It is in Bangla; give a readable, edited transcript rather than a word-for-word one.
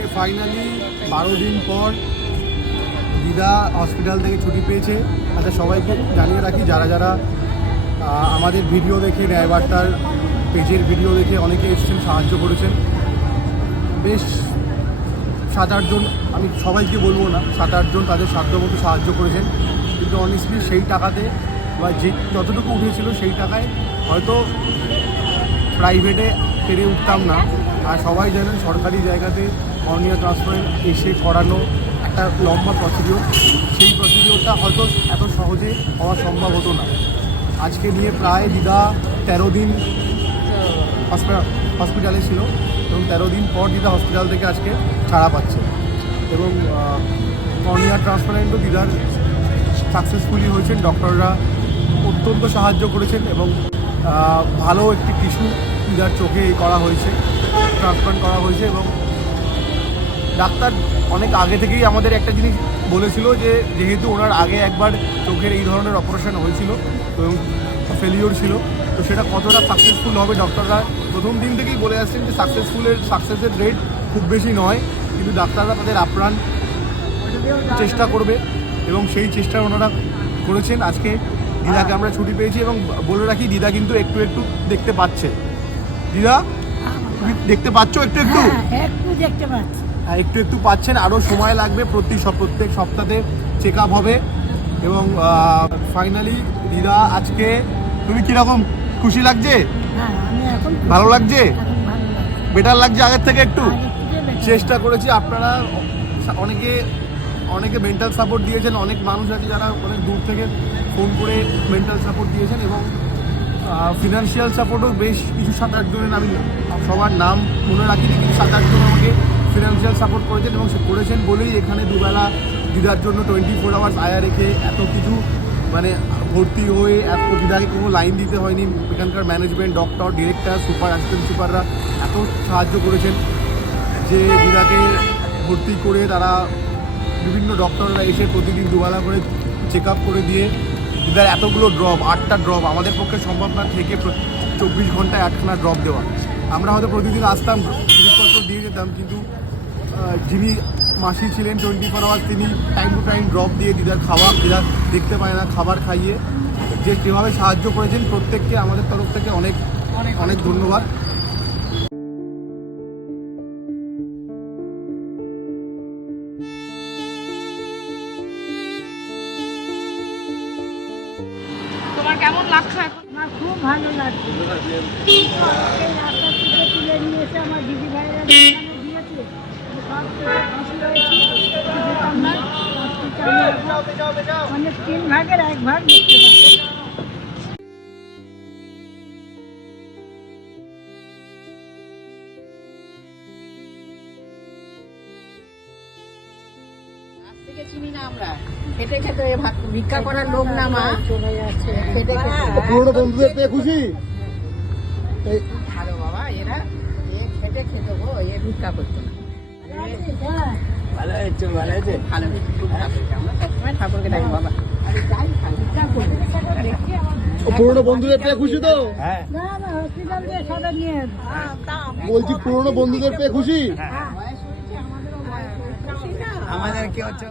আজকে ফাইনালি 12 দিন পর দিদা হসপিটাল থেকে ছুটি পেয়েছে। আচ্ছা, সবাইকে জানিয়ে রাখি, যারা যারা আমাদের ভিডিও দেখে, ন্যায়বার্তার পেজের ভিডিও দেখে অনেকে এসেছেন, সাহায্য করেছেন। বেশ 7-8 জন, আমি সবাইকে বলবো না, 7-8 জন তাদের সাধ্যমতো সাহায্য করেছেন। কিন্তু অনেস্টলি সেই টাকাতে বা যে যতটুকু উঠেছিল সেই টাকায় হয়তো প্রাইভেটে পেরে উঠতাম না। আর সবাই জানেন সরকারি জায়গাতে কর্নিয়া ট্রান্সপ্লান্ট এসে করানো একটা লম্বা প্রসিডিওর। সেই প্রসিডিওরটা হয়তো এত সহজে হওয়া সম্ভব হতো না। আজকে নিয়ে প্রায় দিদা 13 দিন হসপিটালে ছিল এবং 13 দিন পর দিদা হসপিটাল থেকে আজকে ছাড়া পাচ্ছে। এবং কর্নিয়া ট্রান্সপ্লান্টও দিদার সাকসেসফুলি হয়েছেন। ডক্টররা অত্যন্ত সাহায্য করেছেন এবং ভালো একটি টিস্যু দিদার চোখে করা হয়েছে, ট্রান্সপ্লান্ট করা হয়েছে। এবং ডাক্তার অনেক আগে থেকেই আমাদের একটা জিনিস বলেছিল যে যেহেতু ওনার আগে একবার চোখের এই ধরনের অপারেশন হয়েছিল এবং ফেলিওর ছিল, তো সেটা কতটা সাকসেসফুল হবে ডক্টররা প্রথম দিন থেকেই বলে আসছেন যে সাকসেসের রেট খুব বেশি নয়, কিন্তু ডাক্তাররা তাদের আপ্রাণ চেষ্টা করবে এবং সেই চেষ্টা ওনারা করেছেন। আজকে দিদাকে আমরা ছুটি পেয়েছি এবং বলে রাখি দিদা কিন্তু একটু একটু দেখতে পাচ্ছে। দিদা তুমি দেখতে পাচ্ছ? একটু একটু দেখতে পাচ্ছি, একটু একটু পাচ্ছেন। আরও সময় লাগবে, প্রত্যেক সপ্তাহে চেক আপ হবে। এবং ফাইনালি দিদা আজকে, তুমি কীরকম খুশি লাগছে? ভালো লাগছে? বেটার লাগছে আগের থেকে একটু? চেষ্টা করেছি, আপনারা অনেকে মেন্টাল সাপোর্ট দিয়েছেন, অনেক মানুষ আছে যারা অনেক দূর থেকে ফোন করে মেন্টাল সাপোর্ট দিয়েছেন এবং ফিনান্সিয়াল সাপোর্টও বেশ কিছু 7-8 জনের, আমি সবার নাম মনে রাখিনি, কিন্তু 7-8 জন আমাকে ফিনান্সিয়াল সাপোর্ট করেছেন এবং সে করেছেন বলেই এখানে দুবেলা দিদার জন্য 24 আওয়ার্স আয়া রেখে এত কিছু মানে ভর্তি হয়ে এত দিদাকে কোনো লাইন দিতে হয়নি। এখানকার management, doctor, director, super, assistant সুপাররা এত সাহায্য করেছেন যে দিদাকে ভর্তি করে তারা বিভিন্ন ডক্টররা এসে প্রতিদিন দুবেলা করে চেক আপ করে দিয়ে দিদার এতগুলো ড্রপ, 8টা ড্রপ আমাদের পক্ষে সম্ভব না থেকে 24 ঘন্টায় 8খানা ড্রপ দেওয়া। আমরা হয়তো প্রতিদিন আসতাম, জিনিসপত্র দিয়ে যেতাম, কিন্তু যিনি মাসি ছিলেন 24 আওয়ার্স, তিনি টাইম টু টাইম ড্রপ দিয়ে দিদার দিদা দেখতে পায় না, খাবার খাইয়ে যেভাবে সাহায্য করেছেন প্রত্যেককে আমাদের তরফ থেকে অনেক অনেক ধন্যবাদ। তোমার কেমন লাগছে এখন? আমার খুব ভালো লাগছে। এই রাস্তা থেকে তুলে নিয়ে এসে আমার দিদি ভাইরা দিয়েছে, সব খুশি হয়েছি। আমরা মানে 3 ভাগের 1 ভাগ দেখতে পাচ্ছি। চিনি না আমরা, খেটে খেতে ভিক্ষা করার লোক না মা, চলে যাচ্ছে খেটে খেতে। পুরোনো বন্ধুদের পেয়ে খুশি? ভালো বাবা, এরা খেটে খেতে গো, এ ভিক্ষা করতো না। ভালো হয়েছে, ভালো হয়েছে, ভালো হয়েছে, খুব ভালো হয়েছে। আমরা সবসময় ঠাকুরকে ডাকি বাবা, আরে যাই ভিক্ষা করবো। পুরোনো বন্ধুদের পেয়ে খুশি তো? না না, হসপিটাল দিয়ে সবাই নিয়ে বলছি পুরোনো বন্ধুদের পেয়ে খুশি? আমাদের কি হচ্ছে?